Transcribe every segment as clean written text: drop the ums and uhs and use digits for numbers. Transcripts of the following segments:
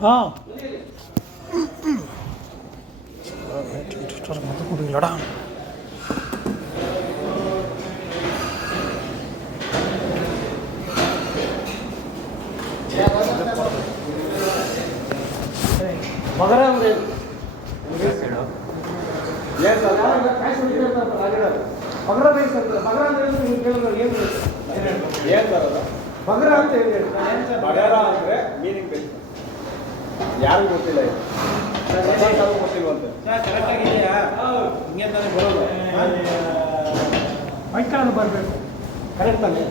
ಹಾಂ மொத்தம் கொடுங்களடா. ಮಗರ ರೈಸ್ ಅಂತ ಬಗರ ಅಂದ್ರೆ ಏನು ಬರೋದು ಬಗರ ಅಂತ ಹೇಳಿ ಬಗರ ಅಂದರೆ ಮೀನಿಂಗ್ ಬೇಕು ಯಾರಿಗೂ ಗೊತ್ತಿಲ್ಲ ಇದು ಗೊತ್ತಿಲ್ವಂತೆ ಕರೆಕ್ಟ್ ಆಗಿದೆಯಾ ಹಿಂಗೆ ತಾನೇ ಬರೋದು ಮೈಕಾಲು ಬರಬೇಕು ಕರೆಕ್ಟ್ ತಾನೆ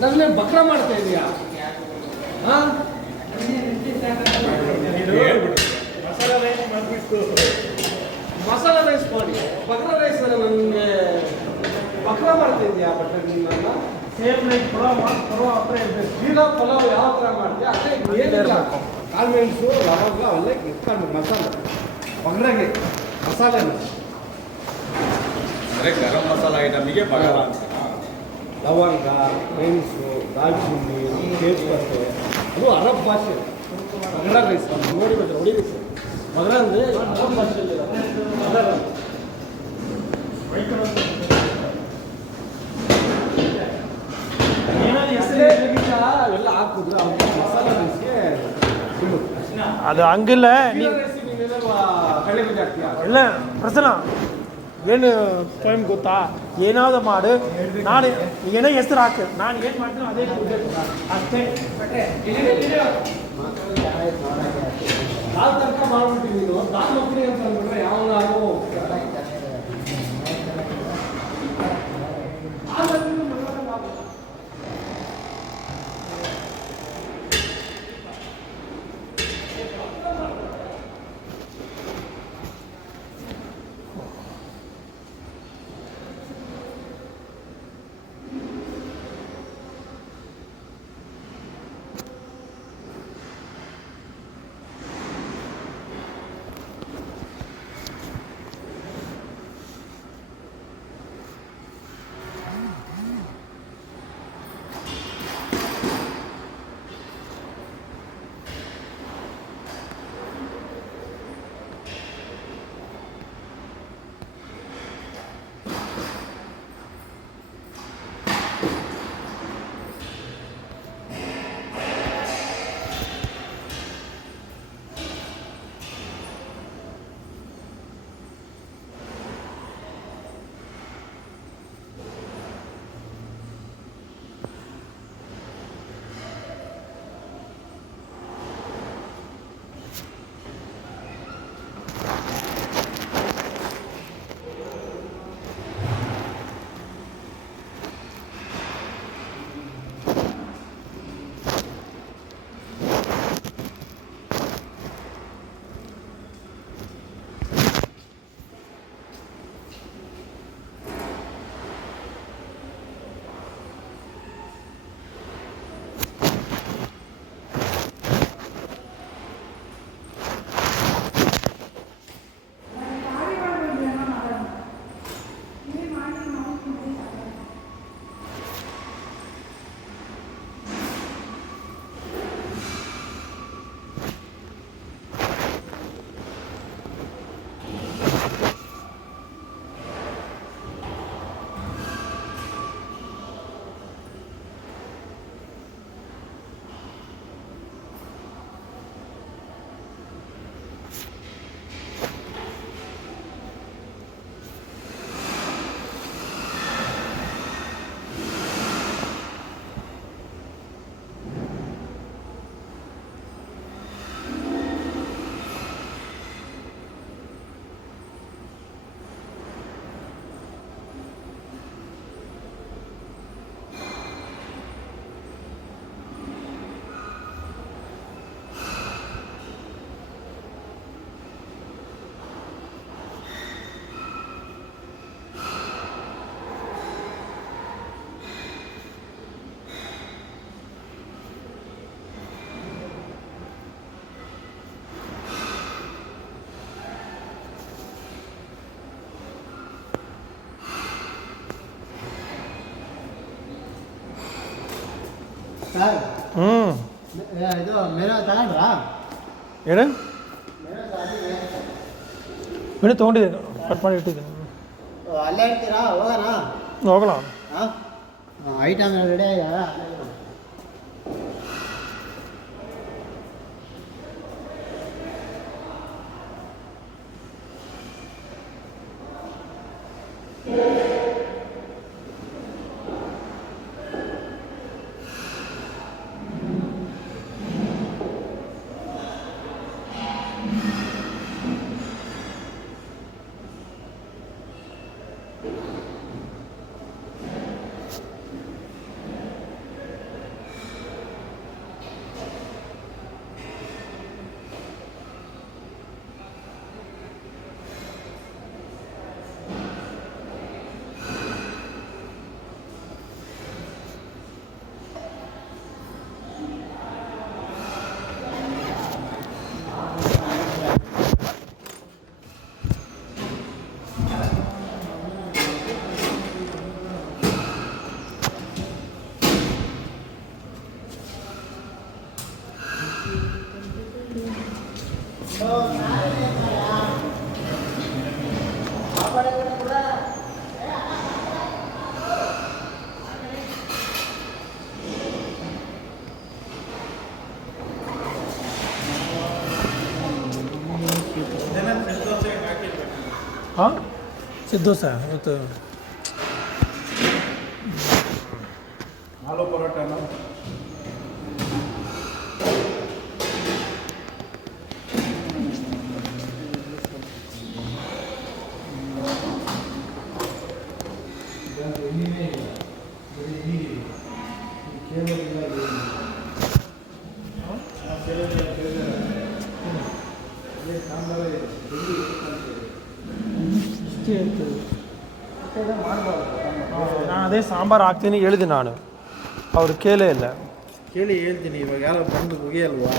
ನನ್ನೇ ಬಕ್ರ ಮಾಡ್ತಾ ಇದೀಯಾ ಹಾಂ ಮಸಾಲ ರೈಸ್ ಮಾಡಿಬಿಟ್ಟು ಮಸಾಲ ರೈಸ್ ಮಾಡಿ ಬಕ್ರ ರೈಸ್ ನನಗೆ ಬಕ್ರ ಮಾಡ್ತಾ ಇದೆಯಾ ಬಟ್ ನಿನ್ನ ಸೇಮ್ ರೈಸ್ ಪಲಾವ್ ಹತ್ರ ಇರಬೇಕು ಸೀದಾ ಪಲಾವ್ ಯಾವ ಥರ ಮಾಡ್ತೀಯ ಅದೇ ಏನಿಲ್ಲ ಕಾಳುಮೆಣಸು ಲವಂಗ ಅಲ್ಲೇ ಇಟ್ಕೊಂಡು ಮಸಾಲೆ ಬಗ್ರಾಗೆ ಮಸಾಲೆ ಅಂದರೆ ಗರಂ ಮಸಾಲ ಐಟಮಿಗೆ ಬಗರ ಅಂತ ಲವಂಗ ಮೆಣಸು ದಾಲ್ಚಿನ್ನಿ ತೇಜ್ಪತ್ತೆ ಅದು ಅರಬ್ ಭಾಷೆ ಬಗರ ರೈಸ್ ನೋಡಿ ಬಿಟ್ಟರೆ ಹೊಡಿರಿ ಸರ್ ಬಗರ ಅಂದರೆ ಅರಬ್ ಭಾಷೆಯಲ್ಲಿ ಎಲ್ಲ ಹಾಕಿದ್ರೆ ಮಸಾಲೆ ರೈಸ್ಗೆ ಅದು ಹಂಗಿಲ್ಲ ಇಲ್ಲ ಪ್ರಸನ್ನ ಏನು ಟೈಮ್ ಗೊತ್ತಾ ಏನಾದ್ರು ಮಾಡು ನಾನು ಏನೋ ಹೆಸರು ಹಾಕು ನಾನು ಏನು ಮಾಡ್ತೀನಿ ಅದೇ ಅಷ್ಟೇ ದಾಲ್ ತನಕ ಮಾಡ್ಬಿಟ್ಟಿವಿ ನೀನು ದಾಲ್ ಮಕ್ಕಳಿ ಅಂತ ಅಂದ್ಬಿಟ್ರೆ ಯಾವನಾರು ಸರ್ ಹ್ಞೂ ಇದು ಮೇನ ತಗೊಂಡ್ರಾ ಹೇಳಿ ಮೇಡಮ್ ತೊಗೊಂಡಿದ್ದೀನಿ ಕಟ್ ಮಾಡಿ ಇಟ್ಟಿದ್ದೀನಿ ಅಲ್ಲೇ ಇರ್ತೀರಾ ಹೋಗೋಣ ಹೋಗಲ್ಲ ಹಾಂ ಐಟಮ್ ರೆಡಿ ಆಗ ಹಾಂ ಸಿದ್ದೋಸೆ ಇವತ್ತು ಆಲೂ ಪರೋಟನ ನಾನು ಅದೇ ಸಾಂಬಾರು ಹಾಕ್ತೀನಿ ಹೇಳಿದೆ ನಾನು ಅವ್ರು ಕೇಳೇ ಇಲ್ಲ ಕೇಳಿ ಹೇಳ್ತೀನಿ ಇವಾಗ ಯಾರೋ ಬಂದು ಮುಗಿಯಲ್ವಾ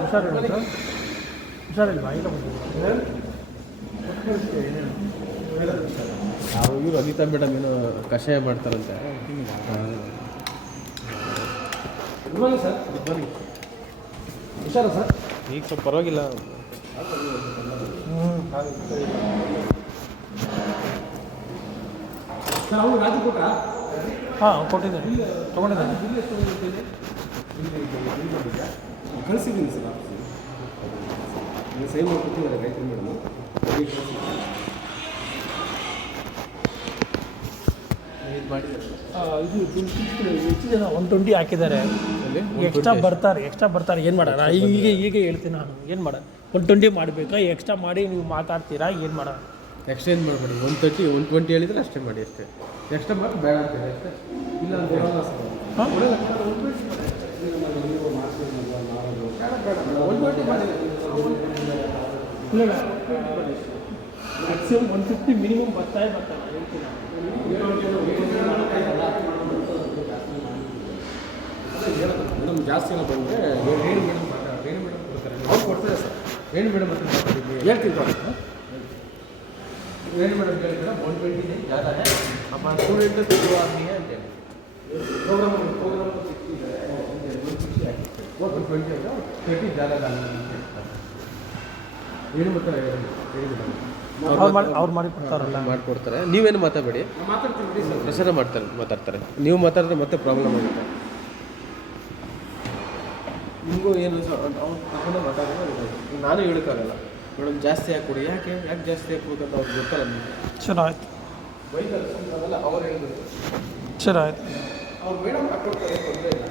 ಹುಷಾರಿಲ್ಲ ಸರ್ ಹುಷಾರಿಲ್ವಾ ಈಗ ಬಂದಿದ್ದೀರಾ? ನಾವು ಇವರು ಅನಿತಾ ಮೇಡಮ್ ಏನೋ ಕಷಾಯ ಮಾಡ್ತಾರಂತೆ good morning sir good morning ಹುಷಾರ ಸರ್ ಈಗ ಸ್ವಲ್ಪ ಪರವಾಗಿಲ್ಲ ಸರ್ ಅವ್ರು ರಾಜು ಕೊಟ್ಟ ಹಾಂ ಕೊಟ್ಟಿದ್ದೀನಿ ತೊಗೊಂಡಿದ್ದೀನಿ ಕಳಿಸಿದ್ದೀನಿ ಸರ್ ಸೇವ್ ಮಾಡ್ಕೊಟ್ಟಿದ್ದಾರೆ ರೈತರು ಮೇಡಮ್ ಇದು ಮಾಡಿದ್ದಾರೆ ಇದು ಎಷ್ಟು ಜನ 120 ಹಾಕಿದ್ದಾರೆ ಎಕ್ಸ್ಟ್ರಾ ಬರ್ತಾರೆ ಏನು ಮಾಡೋಣ ಈಗ ಹೇಳ್ತೀನಿ ನಾನು ಏನು ಮಾಡೋಣ 120 ಮಾಡಬೇಕಾ ಎಕ್ಸ್ಟ್ರಾ ಮಾಡಿ ನೀವು ಮಾತಾಡ್ತೀರಾ ಏನು ಮಾಡೋಣ ಎಕ್ಸ್ಚೇಂಜ್ ಮಾಡಬೇಡಿ 130 120 ಹೇಳಿದ್ರೆ ಅಷ್ಟೇ ಮಾಡಿ ಅಷ್ಟೇ ಎಕ್ಸ್ಟ್ರಾ ಮಾಡಿ ಬೇಡ ಅಂತ ಹೇಳಿ ಅಷ್ಟೇ ಇಲ್ಲ ಅಂತ ಹೇಳೋಲ್ಲ ಸರ್ ಹಾಂ ಇಲ್ಲ ಮ್ಯಾಕ್ಸಿಮಮ್ 150 ಮಿನಿಮಮ್ ಬರ್ತಾರೆ ಹೇಳ್ತೀನಿ ಮೇಡಮ್ ಜಾಸ್ತಿ ಎಲ್ಲ ಬಂದರೆ ರೇಣು ಮೇಡಮ್ ರೇಣು ಮೇಡಮ್ ಕೊಡ್ತಾರೆ ಅವ್ರು ಕೊಡ್ತಾರೆ ಸರ್ ರೇಣು ಮೇಡಮ್ ಹತ್ರ ಮಾತಾಡಿದ್ವಿ ಹೇಳ್ತೀನಿ ರೇಣು ಮೇಡಮ್ ಹೇಳಿದ್ರೆ 120 ज़्यादा है अपन स्टूडेंट तो दो आदमी है अंते प्रोग्राम 120 है 30 ज़्यादा डालना ಏನು ಮಾಡ್ತಾರೆ ರೇಣು ಮೇಡಮ್ ಅವ್ರು ಮಾಡಿ ಕೊಡ್ತಾರಲ್ಲ ಮಾಡಿಕೊಡ್ತಾರೆ ನೀವೇನು ಮಾತಾಡಬೇಡಿ ಮಾತಾಡ್ತೀನಿ ಸರ್ ಪ್ರಸಾರ ಮಾತಾಡ್ತಾರೆ ನೀವು ಮಾತಾಡಿದ್ರೆ ಮತ್ತೆ ಪ್ರಾಬ್ಲಮ್ ಆಗುತ್ತೆ ನಿಮಗೂ ಏನು ಸರ್ ಅವ್ರು ತಗೊಂಡು ಮಾತಾಡಿದ್ರೆ ನಾನು ಹೇಳೋಕ್ಕಾಗಲ್ಲ ಮೇಡಮ್ ಜಾಸ್ತಿ ಯಾಕೆ ಕೊಡಿ ಯಾಕೆ ಜಾಸ್ತಿ ಯಾಕೆ ಕೊಡೋದು ಅಂತ ಅವ್ರಿಗೆ ಗೊತ್ತಲ್ಲ ನಿಮಗೆ ಸರಿ ಆಯ್ತು ಬೈಕಲ್ಲಿ ಅವೆಲ್ಲ ಅವ್ರು ಹೇಳಿದ್ರು ಸರಿ ಆಯ್ತು ಅವ್ರು ಮೇಡಮ್ ಹಾಕೊಡ್ತಾರೆ ತೊಂದರೆ ಇಲ್ಲ